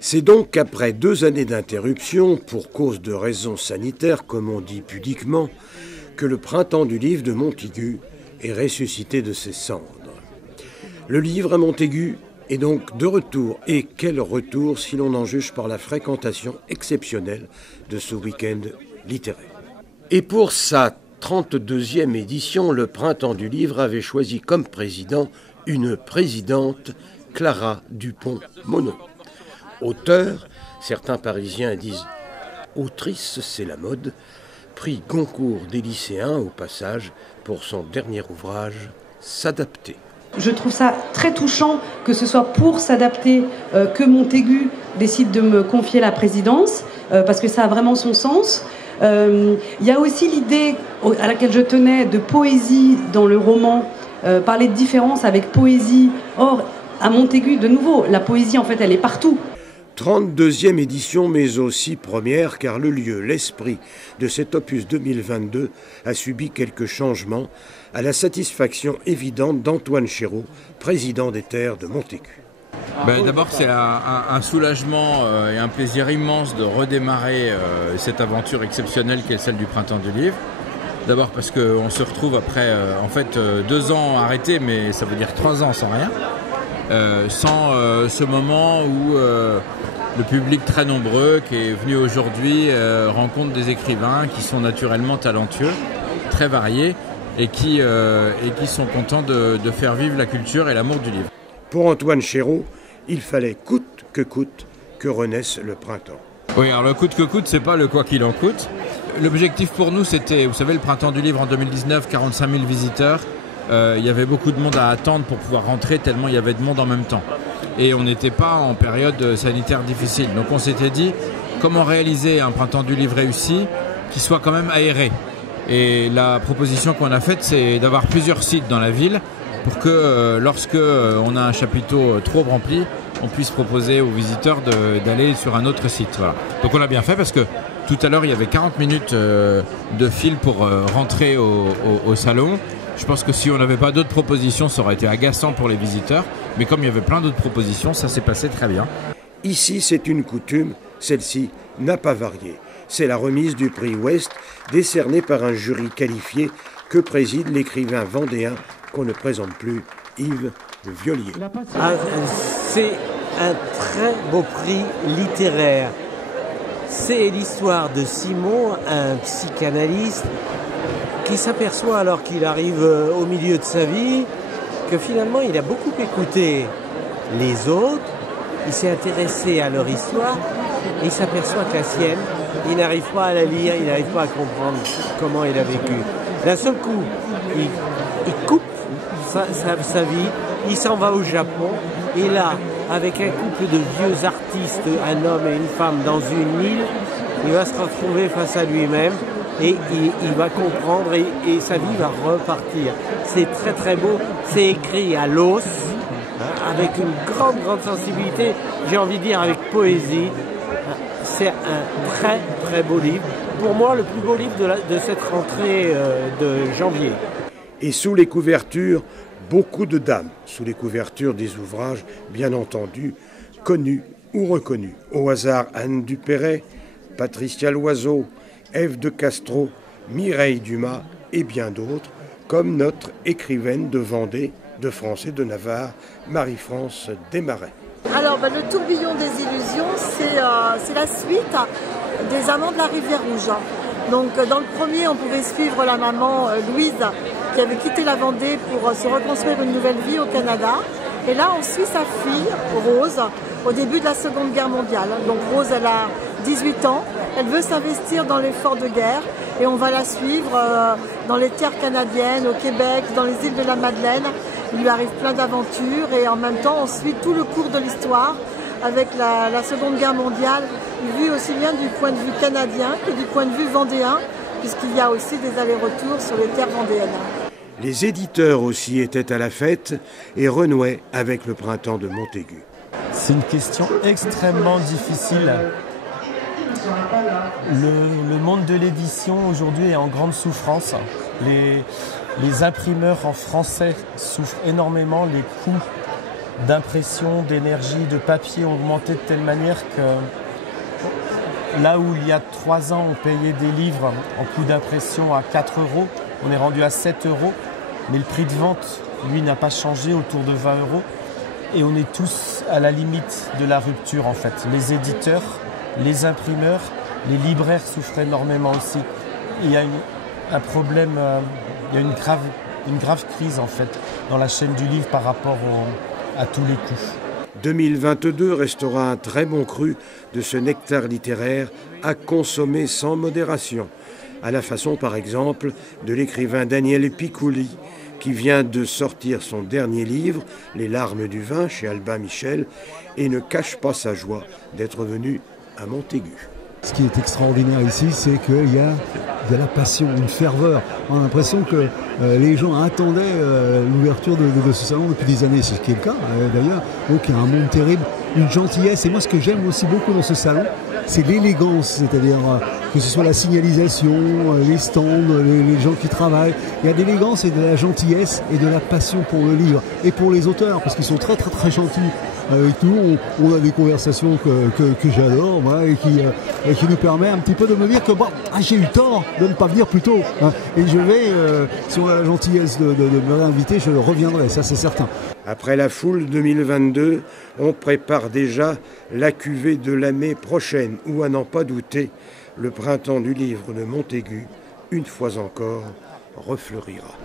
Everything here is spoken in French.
C'est donc qu'après 2 années d'interruption, pour cause de raisons sanitaires, comme on dit pudiquement, que le printemps du livre de Montaigu est ressuscité de ses cendres. Le livre à Montaigu est donc de retour. Et quel retour si l'on en juge par la fréquentation exceptionnelle de ce week-end littéraire. Et pour sa 32e édition, le Printemps du Livre avait choisi comme président une présidente, Clara Dupont-Moreau. Auteur, certains Parisiens disent autrice, c'est la mode, prix Goncourt des lycéens au passage pour son dernier ouvrage, S'adapter. Je trouve ça très touchant que ce soit pour s'adapter que Montaigu décide de me confier la présidence, parce que ça a vraiment son sens. Il y a aussi l'idée à laquelle je tenais de poésie dans le roman, parler de différence avec poésie. Or, à Montaigu, de nouveau, la poésie, en fait, elle est partout. 32e édition, mais aussi première, car le lieu, l'esprit de cet opus 2022 a subi quelques changements, à la satisfaction évidente d'Antoine Chéreau, président des Terres de Montaigu. D'abord, c'est un soulagement et un plaisir immense de redémarrer cette aventure exceptionnelle qu'est celle du Printemps du Livre. D'abord parce qu'on se retrouve après 2 ans arrêtés, mais ça veut dire 3 ans sans rien. Sans ce moment où le public très nombreux qui est venu aujourd'hui rencontre des écrivains qui sont naturellement talentueux, très variés et qui sont contents de faire vivre la culture et l'amour du livre. Pour Antoine Chéreau, il fallait coûte que renaisse le printemps. Oui, alors le coûte que coûte, c'est pas le quoi qu'il en coûte. L'objectif pour nous, c'était, vous savez, le Printemps du Livre en 2019, 45 000 visiteurs. Il y avait beaucoup de monde à attendre pour pouvoir rentrer, tellement il y avait de monde en même temps. Et on n'était pas en période sanitaire difficile. Donc on s'était dit, comment réaliser un Printemps du Livre réussi qui soit quand même aéré. Et la proposition qu'on a faite, c'est d'avoir plusieurs sites dans la ville pour que lorsque on a un chapiteau trop rempli, on puisse proposer aux visiteurs d'aller sur un autre site. Voilà. Donc on l'a bien fait parce que tout à l'heure, il y avait 40 minutes de fil pour rentrer au salon. Je pense que si on n'avait pas d'autres propositions, ça aurait été agaçant pour les visiteurs. Mais comme il y avait plein d'autres propositions, ça s'est passé très bien. Ici, c'est une coutume. Celle-ci n'a pas varié. C'est la remise du prix Ouest, décerné par un jury qualifié que préside l'écrivain vendéen qu'on ne présente plus, Yves Le Violier. C'est un très beau prix littéraire. C'est l'histoire de Simon, un psychanalyste, qui s'aperçoit alors qu'il arrive au milieu de sa vie que finalement il a beaucoup écouté les autres, il s'est intéressé à leur histoire et il s'aperçoit que la sienne, il n'arrive pas à la lire, il n'arrive pas à comprendre comment il a vécu. D'un seul coup, il coupe sa vie, il s'en va au Japon et là, avec un couple de vieux artistes, un homme et une femme dans une île, il va se retrouver face à lui-même et il va comprendre et sa vie va repartir. C'est très très beau, c'est écrit à l'os, avec une grande sensibilité, j'ai envie de dire avec poésie. C'est un très très beau livre. Pour moi, le plus beau livre de cette rentrée de janvier. Et sous les couvertures, beaucoup de dames, sous les couvertures des ouvrages, bien entendu, connus ou reconnus. Au hasard, Anne Dupéret, Patricia Loiseau, Ève de Castro, Mireille Dumas et bien d'autres, comme notre écrivaine de Vendée, de France et de Navarre, Marie-France Desmarais. Alors, le tourbillon des illusions, c'est la suite des Amants de la Rivière Rouge. Donc, dans le premier, on pouvait suivre la maman Louise, qui avait quitté la Vendée pour se reconstruire une nouvelle vie au Canada. Et là, on suit sa fille, Rose, au début de la Seconde Guerre mondiale. Donc, Rose, elle a 18 ans. Elle veut s'investir dans l'effort de guerre et on va la suivre dans les terres canadiennes, au Québec, dans les îles de la Madeleine. Il lui arrive plein d'aventures et en même temps on suit tout le cours de l'histoire avec la Seconde Guerre mondiale, vu aussi bien du point de vue canadien que du point de vue vendéen, puisqu'il y a aussi des allers-retours sur les terres vendéennes. Les éditeurs aussi étaient à la fête et renouaient avec le printemps de Montaigu. C'est une question extrêmement difficile. Le monde de l'édition aujourd'hui est en grande souffrance. Les imprimeurs en français souffrent énormément. Les coûts d'impression, d'énergie, de papier ont augmenté de telle manière que là où il y a 3 ans on payait des livres en coût d'impression à 4 €, on est rendu à 7 €, mais le prix de vente, lui, n'a pas changé, autour de 20 €. Et on est tous à la limite de la rupture en fait. Les éditeurs, les imprimeurs, les libraires souffrent énormément aussi. Il y a un problème, il y a une grave crise en fait dans la chaîne du livre par rapport à tous les coûts. 2022 restera un très bon cru de ce nectar littéraire à consommer sans modération, à la façon par exemple de l'écrivain Daniel Picouli, qui vient de sortir son dernier livre, Les larmes du vin, chez Albin Michel, et ne cache pas sa joie d'être venu à Montaigu. Ce qui est extraordinaire ici, c'est qu'il y a de la passion, une ferveur. On a l'impression que les gens attendaient l'ouverture de ce salon depuis des années, c'est ce qui est le cas d'ailleurs. Donc il y a un monde terrible, une gentillesse. Et moi, ce que j'aime aussi beaucoup dans ce salon, c'est l'élégance, c'est-à-dire que ce soit la signalisation, les stands, les gens qui travaillent. Il y a de l'élégance et de la gentillesse et de la passion pour le livre et pour les auteurs, parce qu'ils sont très très très gentils avec nous. On a des conversations que j'adore, voilà, et qui nous permet un petit peu de me dire que bon, j'ai eu tort de ne pas venir plus tôt. Hein, et je vais, si on a la gentillesse de me réinviter, je reviendrai, ça c'est certain. Après la foule 2022, on prépare déjà la cuvée de l'année prochaine, où à n'en pas douter, le printemps du livre de Montaigu, une fois encore, refleurira.